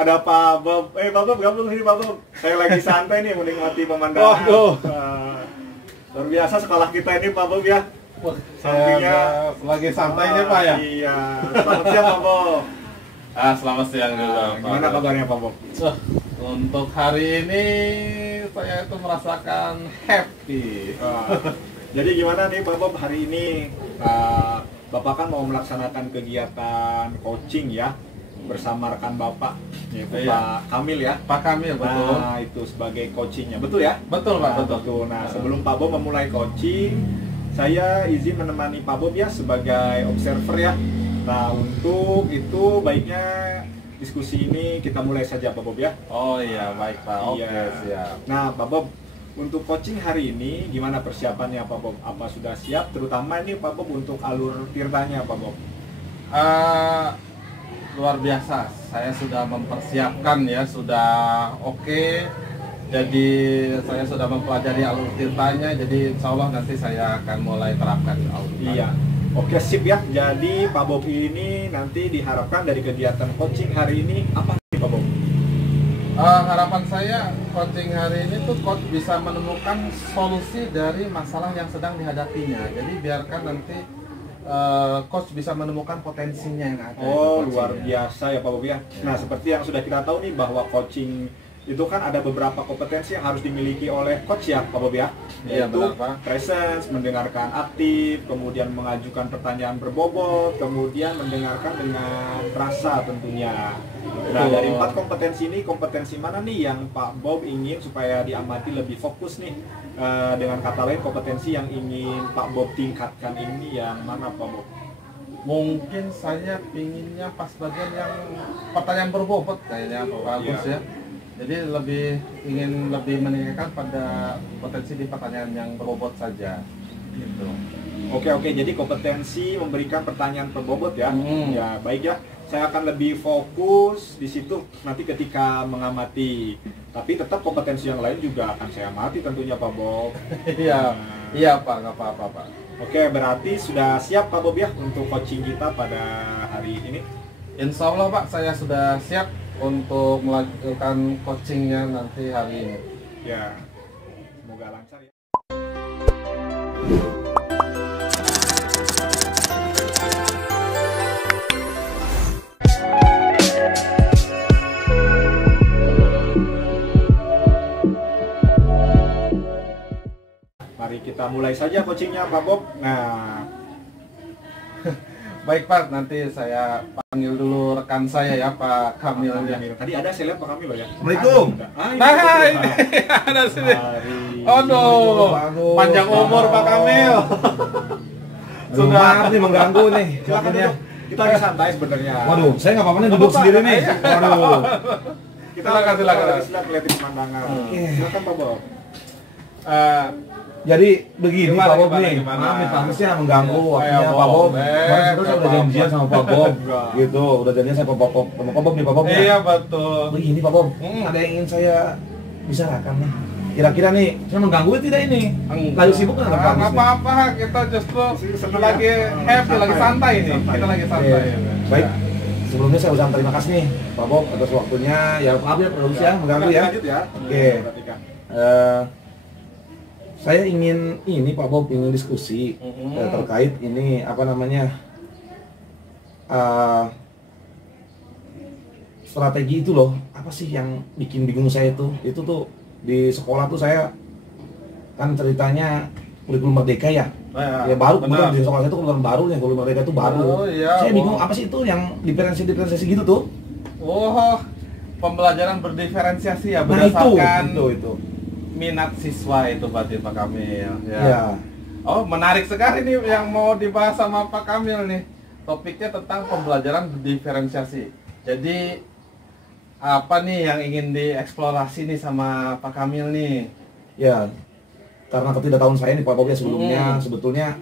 ada Pak Bob. Pak Bob, gabung sini Pak Bob. Saya lagi santai nih menikmati pemandangan. Luar biasa sekolah kita ini Pak Bob ya. Saya lagi santainya Pak ya. Iya. Selamat siang Pak Bob. Selamat siang juga. Gimana kabarnya Pak Bob? Untuk hari ini saya itu merasakan happy. Jadi gimana nih Pak Bob hari ini? Bapak kan mau melaksanakan kegiatan coaching ya bersama rekan Bapak, yaitu Pak Kamil ya. Pak Kamil, betul. Nah, itu sebagai coachingnya, betul ya? Betul Pak, betul. Nah, sebelum Pak Bob memulai coaching, saya izin menemani Pak Bob ya sebagai observer ya. Nah, untuk itu baiknya diskusi ini kita mulai saja Pak Bob ya. Oh iya, baik Pak. Oke, siap. Nah, Pak Bob, untuk coaching hari ini gimana persiapannya Pak Bob? Apa sudah siap? Terutama ini Pak Bob untuk alur tirtanya Pak Bob. Luar biasa, saya sudah mempersiapkan ya, sudah oke. Jadi saya sudah mempelajari alur tirtanya, jadi insya Allah nanti saya akan mulai terapkan alur tirtanya. Iya, oke sip ya. Jadi Pak Bob ini nanti diharapkan dari kegiatan coaching hari ini apa sih Pak Bob? Harapan saya coaching hari ini tuh coach bisa menemukan solusi dari masalah yang sedang dihadapinya. Jadi biarkan nanti coach bisa menemukan potensinya yang ada. Oh, luar biasa ya Pak Bob ya. Nah, seperti yang sudah kita tahu nih bahwa coaching itu kan ada beberapa kompetensi yang harus dimiliki oleh coach ya Pak Bob ya. Iya, Yaitu benar Pak. presence, mendengarkan aktif, kemudian mengajukan pertanyaan berbobot, kemudian mendengarkan dengan rasa tentunya. Nah, dari 4 kompetensi ini, kompetensi mana nih yang Pak Bob ingin supaya diamati lebih fokus nih? Dengan kata lain, kompetensi yang ingin Pak Bob tingkatkan ini yang mana Pak Bob? Mungkin saya pinginnya pas bagian yang pertanyaan berbobot kayaknya bagus ya. Jadi ingin lebih meningkatkan pada potensi di pertanyaan yang berbobot saja. Gitu. Oke, jadi kompetensi memberikan pertanyaan berbobot ya. Ya, baik ya. Saya akan lebih fokus di situ nanti ketika mengamati. Tapi tetap kompetensi yang lain juga akan saya amati tentunya Pak Bob. Iya Pak, nggak apa-apa Pak. Oke, berarti sudah siap Pak Bob ya untuk coaching kita pada hari ini? Insya Allah Pak, saya sudah siap untuk melakukan coachingnya nanti hari ini. Ya, semoga lancar ya. Mari kita mulai saja coachingnya Pak Bob. Nah, baik Pak, nanti saya panggil dulu rekan saya ya Pak Kamil. Tadi ada saya lihat Pak Kamil loh ya. Assalamualaikum. Nah, ini ada sini. Aduh, panjang umur Pak Kamil. Sudah maaf nih mengganggu nih. Silakan duduk. Kita lagi santai sebenarnya. Waduh, saya nggak apa-apa nih duduk sendiri nih. Waduh. Kita silakan. Silakan lihatin pemandangan. Silakan Pak Bob. Jadi begini Pak Bob nih, gimana? maaf nih panisnya mengganggu waktunya Pak Bob. Kemarin sebenarnya saya udah janjian sama Pak Bob, gitu. Udah janjian saya sama Pak Bob nih Pak Bob. Iya betul. Begini Pak Bob, ada yang ingin saya bicarakan nih. Kira-kira nih, saya mengganggu tidak ini? Lagi sibuk kan Pak? Nggak apa-apa, kita justru lagi happy, lagi santai nih. Kita lagi santai. Baik. Sebelumnya saya ucapkan terima kasih nih Pak Bob atas waktunya. Ya maaf ya produksi ya, mengganggu ya. Lanjut ya. Oke. Saya ingin ini Pak Bob ingin diskusi terkait ini apa namanya strategi itu loh, apa sih yang bikin bingung saya itu tuh di sekolah tuh saya kan ceritanya kurikulum merdeka ya, ya baru kemudian di sekolah saya itu kurikulum baru nih, kurikulum merdeka itu baru. Saya bingung apa sih itu yang diferensiasi gitu tuh? Oh, pembelajaran berdiferensiasi ya berdasarkan itu. Minat siswa itu berarti Pak Kamil ya. Ya. Oh, menarik sekali nih yang mau dibahas sama Pak Kamil nih. Topiknya tentang pembelajaran diferensiasi. Jadi apa nih yang ingin dieksplorasi nih sama Pak Kamil nih? Ya, karena ketidaktahuan saya nih Pak Bob ya sebelumnya sebetulnya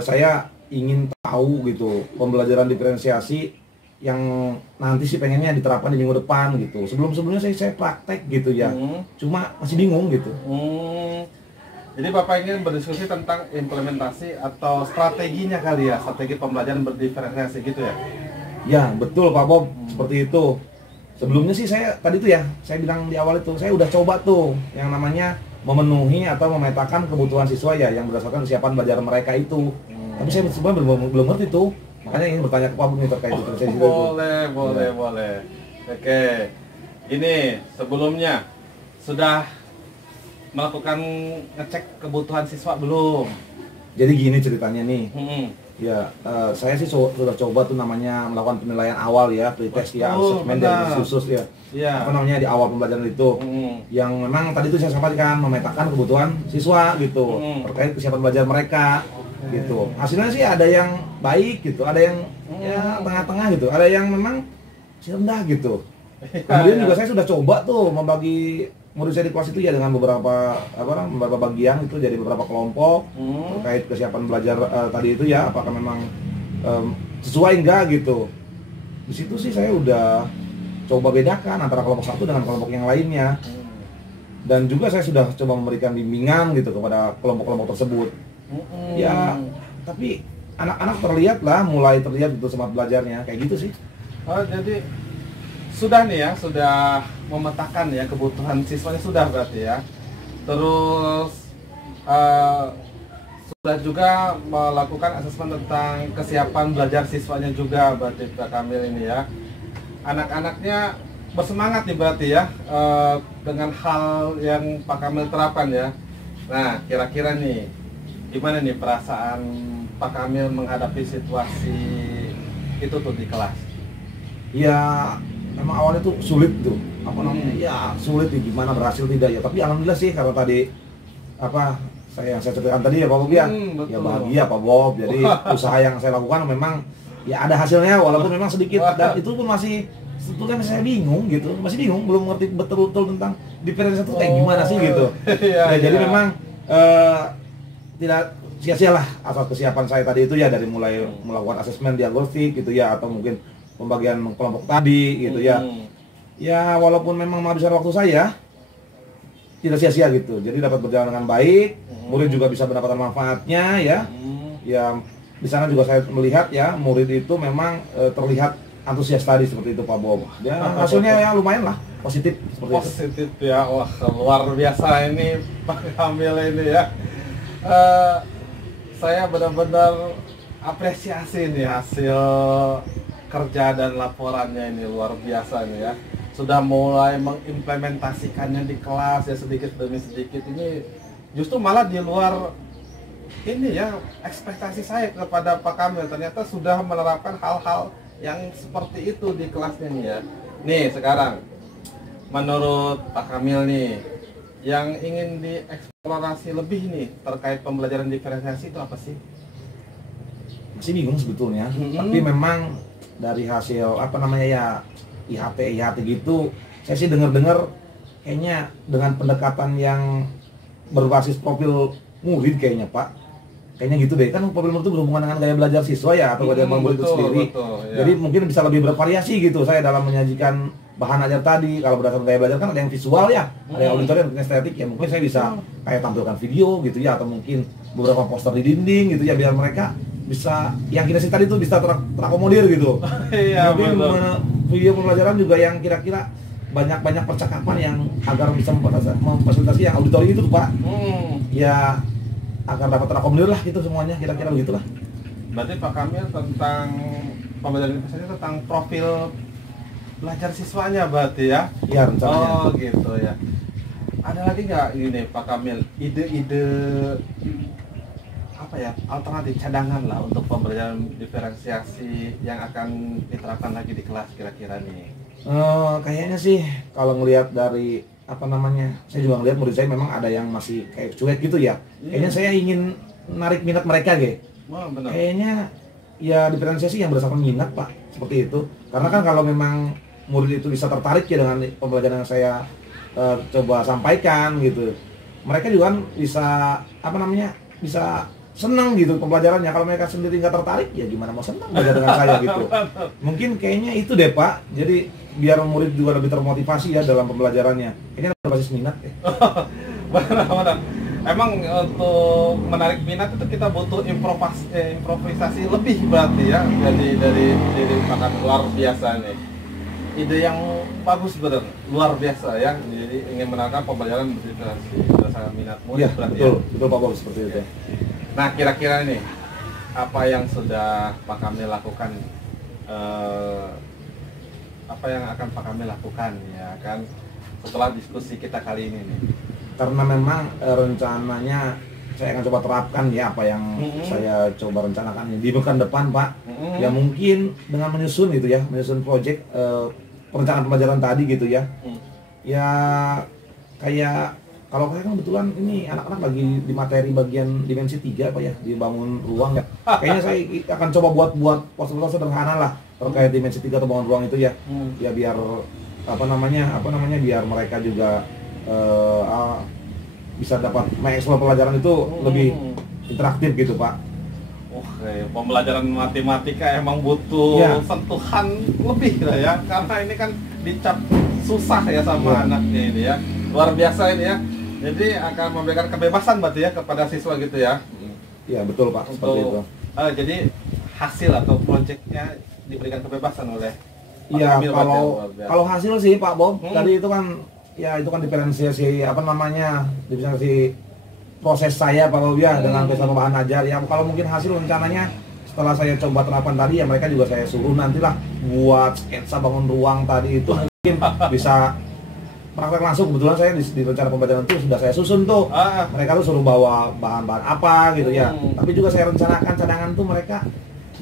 saya ingin tahu gitu pembelajaran diferensiasi yang nanti sih pengennya diterapkan di minggu depan gitu. Sebelumnya saya praktek gitu ya. Cuma masih bingung gitu. Jadi Bapak ingin berdiskusi tentang implementasi atau strateginya kali ya, strategi pembelajaran berdiferensiasi gitu ya? Ya betul Pak Bob, seperti itu. Sebelumnya sih saya tadi tuh ya, saya bilang di awal itu saya udah coba tuh yang namanya memenuhi atau memetakan kebutuhan siswa ya yang berdasarkan kesiapan belajar mereka itu. Tapi saya sebenarnya belum ngerti tuh. Makanya ingin bertanya ke Pak Bung nih terkait itu. Boleh. Oke. Ini sebelumnya sudah melakukan ngecek kebutuhan siswa belum? Jadi gini ceritanya nih. Ya, saya sih sudah coba tuh namanya melakukan penilaian awal ya, pretest ya, asesmen dari khusus ya. Iya. Apa namanya di awal pembelajaran itu. Yang memang tadi itu saya sampaikan memetakan kebutuhan siswa gitu, terkait kesiapan belajar mereka gitu. Hasilnya sih ada yang baik gitu, ada yang ya tengah-tengah gitu, ada yang memang rendah gitu. Kemudian juga saya sudah coba tuh membagi murid saya di kelas itu ya dengan beberapa bagian itu jadi beberapa kelompok terkait kesiapan belajar tadi itu ya, apakah memang sesuai enggak gitu. Di situ sih saya udah coba bedakan antara kelompok satu dengan kelompok yang lainnya, dan juga saya sudah coba memberikan bimbingan gitu kepada kelompok-kelompok tersebut. Ya tapi anak-anak mulai terlihat gitu semangat belajarnya kayak gitu sih. Oh, jadi sudah nih ya, sudah memetakan ya kebutuhan siswanya sudah berarti ya. Terus sudah juga melakukan asesmen tentang kesiapan belajar siswanya juga berarti Pak Kamil ini ya. Anak-anaknya bersemangat nih berarti ya dengan hal yang Pak Kamil terapkan ya. Nah, kira-kira nih gimana nih perasaan Pak Kamil menghadapi situasi itu tuh di kelas? Ya emang awalnya tuh sulit tuh, ya sulit nih gimana berhasil tidak ya, tapi alhamdulillah sih karena tadi saya ceritakan tadi ya Pak Bob ya, ya bahagia Pak Bob. Jadi usaha yang saya lakukan memang ya ada hasilnya walaupun memang sedikit, dan itu pun sebetulnya saya bingung gitu, masih bingung, belum ngerti betul-betul tentang diferensiasi itu kayak gimana sih gitu. Jadi memang tidak sia-sialah atas kesiapan saya tadi itu ya, dari mulai melakukan asesmen diagnostik gitu ya, atau mungkin pembagian kelompok tadi gitu ya. Ya walaupun memang menghabiskan waktu saya, tidak sia-sia gitu. Jadi dapat berjalan dengan baik, murid juga bisa mendapatkan manfaatnya ya. Ya di sana juga saya melihat ya murid itu memang terlihat antusias tadi seperti itu Pak Bob. Ya hasilnya ya lumayan lah, positif seperti positif itu. Ya, wah luar biasa ini Pak Kamil ini ya. Saya benar-benar apresiasi nih hasil kerja dan laporannya ini, luar biasa nih ya. Sudah mulai mengimplementasikannya di kelas ya, sedikit demi sedikit. Ini justru malah di luar ini ya ekspektasi saya kepada Pak Kamil. Ternyata sudah menerapkan hal-hal yang seperti itu di kelasnya nih ya. Nih sekarang menurut Pak Kamil nih, yang ingin dieksplorasi lebih nih terkait pembelajaran diferensiasi itu apa sih? Masih bingung sebetulnya, tapi memang dari hasil ya IHT gitu, saya sih dengar kayaknya dengan pendekatan yang berbasis profil murid kayaknya Pak, kayaknya gitu deh, kan profil murid itu berhubungan dengan gaya belajar siswa ya, atau gaya murid itu sendiri. Ya. Jadi mungkin bisa lebih bervariasi gitu saya dalam menyajikan bahan ajar tadi. Kalau berdasarkan gaya belajar kan ada yang visual ya, ada yang auditori, ada yang estetik ya, mungkin saya bisa kayak tampilkan video gitu ya, atau mungkin beberapa poster di dinding gitu ya, biar mereka bisa yang kita sih tadi tuh bisa terakomodir gitu. Iya, mungkin video pembelajaran juga yang kira-kira banyak percakapan yang agar bisa memfasilitasi yang auditori itu Pak. Ya agar dapat terakomodir lah itu semuanya, kira-kira begitulah. Berarti Pak Kamil tentang pembelajaran universitas tentang profil belajar siswanya berarti ya? Iya rencananya. Oh gitu ya. Ada lagi nggak ini Pak Kamil ide-ide alternatif cadangan lah untuk pembelajaran diferensiasi yang akan diterapkan lagi di kelas kira-kira nih? Kayaknya sih kalau ngelihat dari saya juga ngelihat murid saya memang ada yang masih kayak cuek gitu ya. Kayaknya saya ingin menarik minat mereka Kayaknya ya diferensiasi yang berdasarkan minat Pak, seperti itu. Karena kan kalau memang murid itu bisa tertarik ya dengan pembelajaran yang saya coba sampaikan gitu, mereka juga kan bisa bisa senang gitu pembelajarannya. Kalau mereka sendiri nggak tertarik ya gimana mau senang belajar dengan saya gitu. Mungkin kayaknya itu deh Pak, jadi biar murid juga lebih termotivasi ya dalam pembelajarannya. Ini berbasis minat ya. Benar. Emang untuk menarik minat itu kita butuh improvisasi lebih berarti ya. Jadi dari Pak Kamil luar biasa nih. ide yang bagus benar, luar biasa ya. Jadi ingin menerapkan pembelajaran berliterasi berdasarkan minatmu. Iya, berarti betul, ya. betul Pak Bob, seperti itu. Nah, kira-kira ini apa yang sudah Pak Kamil lakukan? Apa yang akan Pak Kamil lakukan ya kan setelah diskusi kita kali ini nih? Karena memang rencananya saya akan coba terapkan ya apa yang saya coba rencanakan di pekan depan Pak. Ya mungkin dengan menyusun itu ya, menyusun project perencanaan pembelajaran tadi gitu ya. Ya kayak kalau saya kan kebetulan ini anak-anak lagi di materi bagian dimensi 3 Pak ya, dibangun ruang ya. Kayaknya saya akan coba buat poster-poster sederhana lah terkait dimensi 3 atau bangun ruang itu ya. Ya biar apa namanya biar mereka juga bisa dapat mengeksplor pelajaran itu lebih interaktif gitu Pak. Oke, pembelajaran matematika emang butuh sentuhan lebih lah ya, karena ini kan dicap susah ya sama anaknya ini ya, luar biasa ini ya. Jadi akan memberikan kebebasan berarti ya kepada siswa gitu ya. Iya betul Pak, seperti itu. Jadi hasil atau proyeknya diberikan kebebasan oleh Pak Iya, Kamil kalau hasil sih Pak Bob, tadi itu kan ya itu kan diferensiasi diferensiasi proses saya Pak Bob ya dengan pesta bahan ajar. Ya kalau mungkin hasil rencananya setelah saya coba terapkan tadi ya mereka juga saya suruh nantilah buat sketsa bangun ruang tadi itu mungkin bisa praktek langsung. Kebetulan saya di rencana pembelajaran itu sudah saya susun tuh. Mereka tuh suruh bawa bahan-bahan apa gitu ya. Tapi juga saya rencanakan cadangan tuh mereka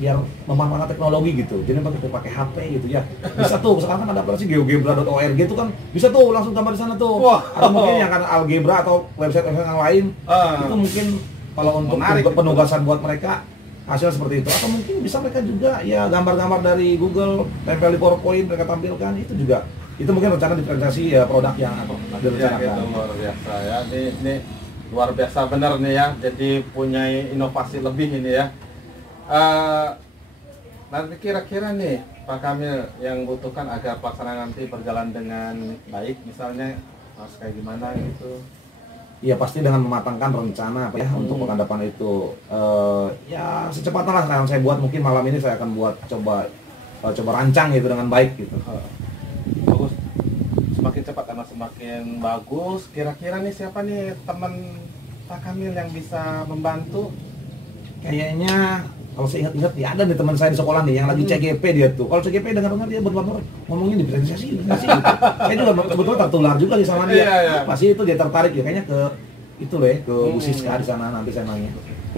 biar memanfaatkan teknologi gitu, jadi pakai HP gitu ya, bisa tuh. Sekarang kan ada aplikasi geogebra.org itu kan bisa tuh langsung gambar di sana tuh. Atau mungkin yang kan algebra atau website yang lain itu mungkin kalau untuk penugasan buat mereka hasil seperti itu. Atau mungkin bisa mereka juga ya gambar-gambar dari Google tempel di PowerPoint mereka tampilkan, itu juga itu mungkin rencana diferensiasi ya produk yang direncanakan. Ya, itu luar biasa ya, ini luar biasa benar nih ya, jadi punya inovasi lebih ini ya. Nanti kira-kira nih Pak Kamil yang butuhkan agar pelaksanaan nanti berjalan dengan baik, misalnya harus kayak gimana gitu? Ya pasti dengan mematangkan rencana apa ya untuk pekan depan itu. Ya secepatnya lah yang saya buat, mungkin malam ini saya akan buat coba rancang gitu dengan baik gitu. Bagus, semakin cepat karena semakin bagus. Kira-kira nih siapa nih teman Pak Kamil yang bisa membantu? Kayaknya kalau saya ingat-ingat ya ada nih teman saya di sekolah nih yang lagi CGP dia tuh. Kalau CGP dengar-dengar dia benar-benar ngomongin diferensiasi gitu. Saya juga sebetulnya tertular juga sih sama dia. Pasti itu dia tertarik ya kayaknya ke itu loh ya, ke Bu Siska di sana nanti saya nanya.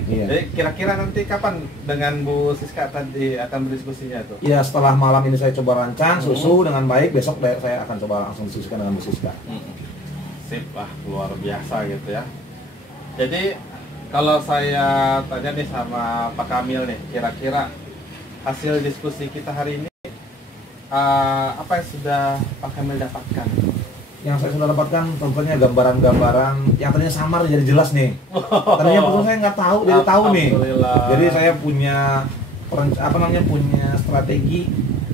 Iya. Jadi kira-kira nanti kapan dengan Bu Siska tadi akan berdiskusinya tuh? Ya setelah malam ini saya coba rancang, susu dengan baik, besok saya akan coba langsung diskusikan dengan Bu Siska. Sip lah, luar biasa gitu ya. Jadi kalau saya tanya nih sama Pak Kamil nih, kira-kira hasil diskusi kita hari ini apa yang sudah Pak Kamil dapatkan? Yang saya sudah dapatkan tentunya gambaran-gambaran yang tadinya samar jadi jelas nih. Tadinya betul saya nggak tahu, jadi tahu nih. Jadi saya punya punya strategi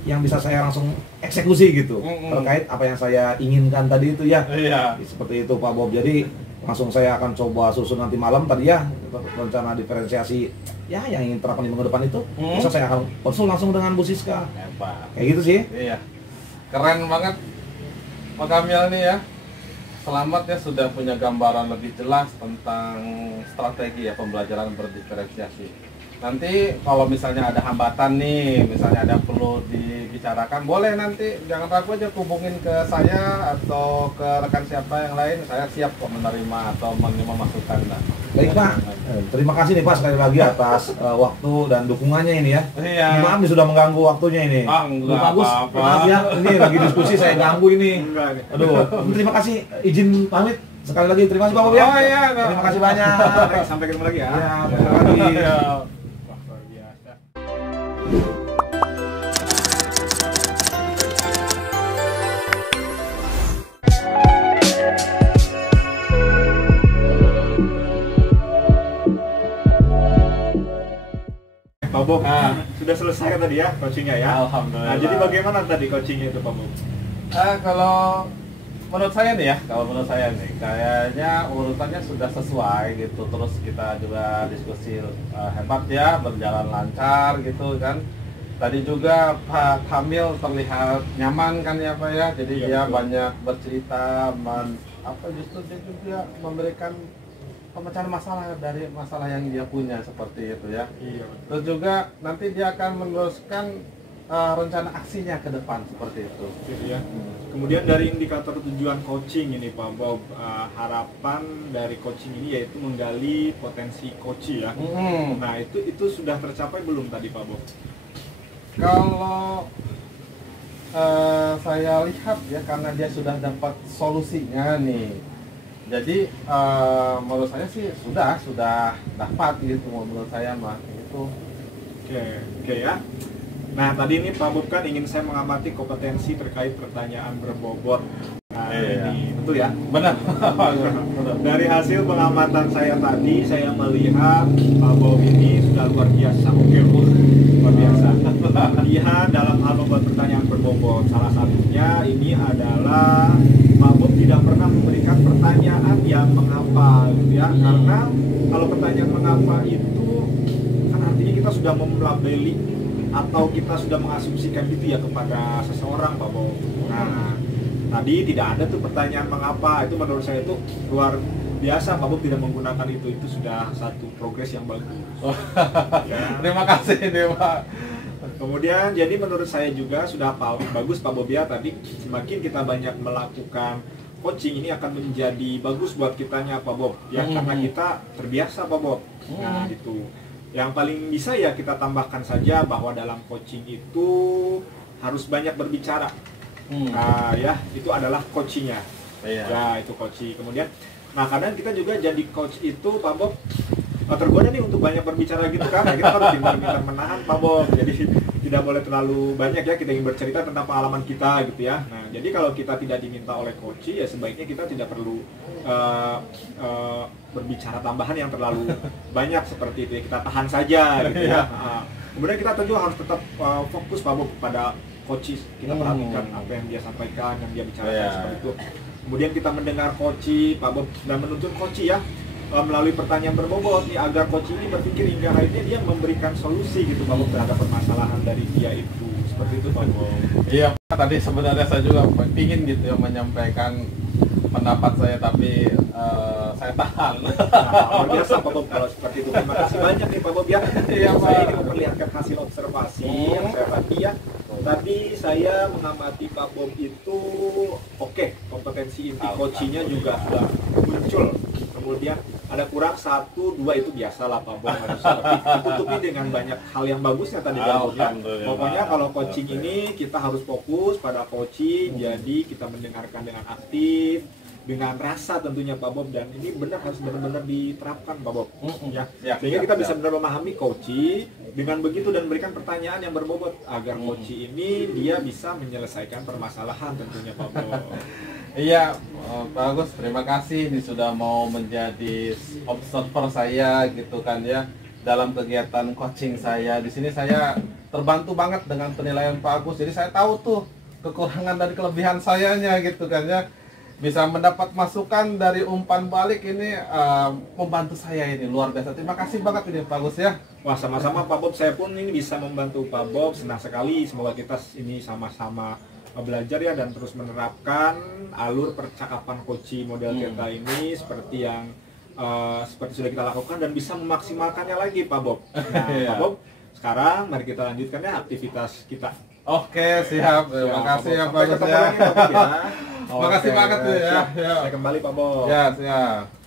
yang bisa saya langsung eksekusi gitu terkait apa yang saya inginkan tadi itu ya. Seperti itu Pak Bob. Jadi langsung saya akan coba susun nanti malam tadi ya rencana diferensiasi ya yang ingin terapkan di minggu depan itu. Besok saya akan konsul langsung dengan Bu Siska. Kayak gitu sih. Iya. Keren banget Pak Kamil nih ya. Selamat ya sudah punya gambaran lebih jelas tentang strategi ya pembelajaran berdiferensiasi. Nanti kalau misalnya ada hambatan nih, misalnya ada yang perlu dibicarakan, boleh nanti jangan ragu aja hubungin ke saya atau ke rekan siapa yang lain. Saya siap kok menerima atau menerima masukan. Nah. Baik Pak, terima kasih nih Pak sekali lagi atas waktu dan dukungannya ini ya. Maaf nih sudah mengganggu waktunya ini. Enggak apa-apa. Maaf ya, ini lagi diskusi saya ganggu ini. Aduh, terima kasih, izin pamit. Sekali lagi terima kasih Pak Bob ya. Terima kasih banyak. Sampai ketemu lagi ya. Ya, terima kasih. Pak Bob, sudah selesai kan tadi ya coachingnya ya? Alhamdulillah. Nah, jadi bagaimana tadi coachingnya itu Pak Bob? Kalau menurut saya nih ya, kayaknya urutannya sudah sesuai gitu. Terus kita juga diskusi hebat ya, berjalan lancar gitu kan. Tadi juga Pak Kamil terlihat nyaman kan ya Pak ya, jadi Iya, dia betul. banyak bercerita, justru dia juga memberikan pemecahan masalah dari masalah yang dia punya seperti itu ya. Iya. Terus juga nanti dia akan meneruskan rencana aksinya ke depan seperti itu. Gitu ya. Kemudian dari indikator tujuan coaching ini Pak Bob, harapan dari coaching ini yaitu menggali potensi coach ya. Nah itu sudah tercapai belum tadi Pak Bob? Kalau saya lihat ya, karena dia sudah dapat solusinya nih, jadi menurut saya sih sudah dapat gitu, menurut saya mah itu. Oke ya. Nah tadi ini Pak Bob kan ingin saya mengamati kompetensi terkait pertanyaan berbobot. Nah ini betul ya? Benar. Dari hasil pengamatan saya tadi, saya melihat Pak Bob ini sudah luar biasa. Oke, luar biasa. Lihat dalam hal membuat pertanyaan berbobot. Salah satunya ini adalah Pak Bob tidak pernah memberikan pertanyaan yang mengapa, gitu ya. Karena kalau pertanyaan mengapa itu kan artinya kita sudah melabeli atau kita sudah mengasumsikan gitu ya kepada seseorang Pak Bob. Nah, tadi tidak ada tuh pertanyaan mengapa. Itu menurut saya itu luar biasa Pak Bob tidak menggunakan itu sudah satu progres yang bagus. Ya. Terima kasih nih Pak. Kemudian jadi menurut saya juga sudah bagus Pak Bob ya, tadi semakin kita banyak melakukan coaching ini akan menjadi bagus buat kitanya Pak Bob ya, karena kita terbiasa Pak Bob. Nah itu yang paling bisa ya kita tambahkan saja bahwa dalam coaching itu harus banyak berbicara. Nah ya itu adalah coachingnya. Ya itu coaching. Kemudian nah kadang kita juga jadi coach itu Pak Bob tergoda nih untuk banyak berbicara gitu kan. Nah, kita harus pintar-pintar menahan Pak Bob. Jadi tidak boleh terlalu banyak ya kita ingin bercerita tentang pengalaman kita gitu ya. Nah jadi kalau kita tidak diminta oleh coach ya sebaiknya kita tidak perlu berbicara tambahan yang terlalu banyak seperti itu ya, kita tahan saja gitu ya. Kemudian kita juga harus tetap fokus Pak Bob pada coaches, kita perhatikan apa yang dia sampaikan, yang dia bicarakan seperti itu. Kemudian kita mendengar coach Pak Bob dan menuntun coach ya melalui pertanyaan berbobot nih agar coach ini berpikir hingga akhirnya dia memberikan solusi gitu Pak Bob terhadap permasalahan dari dia itu. Seperti itu Pak Bob. Iya Pak, tadi sebenarnya saya juga ingin gitu ya menyampaikan pendapat saya, tapi saya tahan. Nah, luar biasa Pak Bob kalau seperti itu. Terima kasih banyak nih Pak Bob ya. Iya, Pak. Saya ini memperlihatkan hasil observasi yang saya tadi ya. Tadi saya mengamati Pak Bob itu oke, kompetensi inti coachingnya juga sudah muncul. Kemudian ada kurang 1, 2 itu biasalah Pak Bob, harus ditutupi dengan banyak hal yang bagusnya tadi Pak Bob ya. Pokoknya kalau coaching ini kita harus fokus pada coaching, jadi kita mendengarkan dengan aktif, dengan rasa tentunya Pak Bob, dan ini benar harus benar-benar diterapkan Pak Bob ya. Sehingga kita bisa benar memahami coaching dengan begitu dan memberikan pertanyaan yang berbobot agar coaching ini dia bisa menyelesaikan permasalahan tentunya Pak Bob. Iya, bagus. Terima kasih ini sudah mau menjadi observer saya gitu kan ya dalam kegiatan coaching saya. Di sini saya terbantu banget dengan penilaian Pak Agus. Jadi saya tahu tuh kekurangan dan kelebihan sayanya gitu kan ya. Bisa mendapat masukan dari umpan balik ini membantu saya ini luar biasa. Terima kasih banget ini Pak Agus ya. Wah sama-sama Pak Bob, saya pun ini bisa membantu Pak Bob, senang sekali. Semoga kita ini sama-sama belajar ya dan terus menerapkan alur percakapan coaching model Theta ini seperti yang seperti sudah kita lakukan dan bisa memaksimalkannya lagi Pak Bob. Nah Pak Bob, sekarang mari kita lanjutkan ya aktivitas kita. Oke, siap. Terima kasih ya Pak Agus ya. Terima kasih banget Makasih banget tuh ya. Saya kembali Pak Bob. Ya, siap.